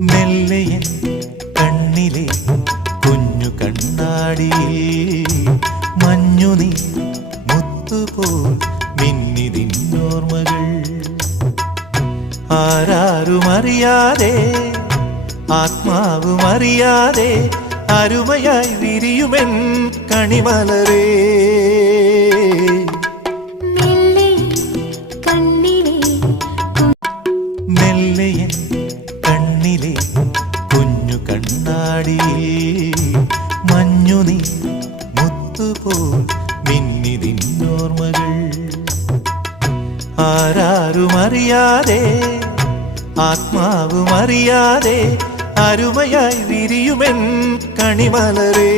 മെല്ലയൻ കണ്ണിലെ കുഞ്ഞു കണ്ണാടിയിൽ മഞ്ഞുനീ മുത്തുപോൽ മിന്നി നിന്നോർമ്മകൾ. ആരാരുമറിയാതെ ആത്മാവുമറിയാതെ അരുമയായി വിരിയുമെൻ കണിമലരേ. മെല്ലയൻ കണ്ണിലെ കുഞ്ഞു കണ്ണാടിയിൽ മഞ്ഞുനീ മുത്തുപോൽ മിന്നി നിന്നോർമ്മകൾ. ആരാരുമറിയാതെ ആത്മാവുമറിയാതെ അരുമയായി വിരിയുമെൻ കണിമലരേ.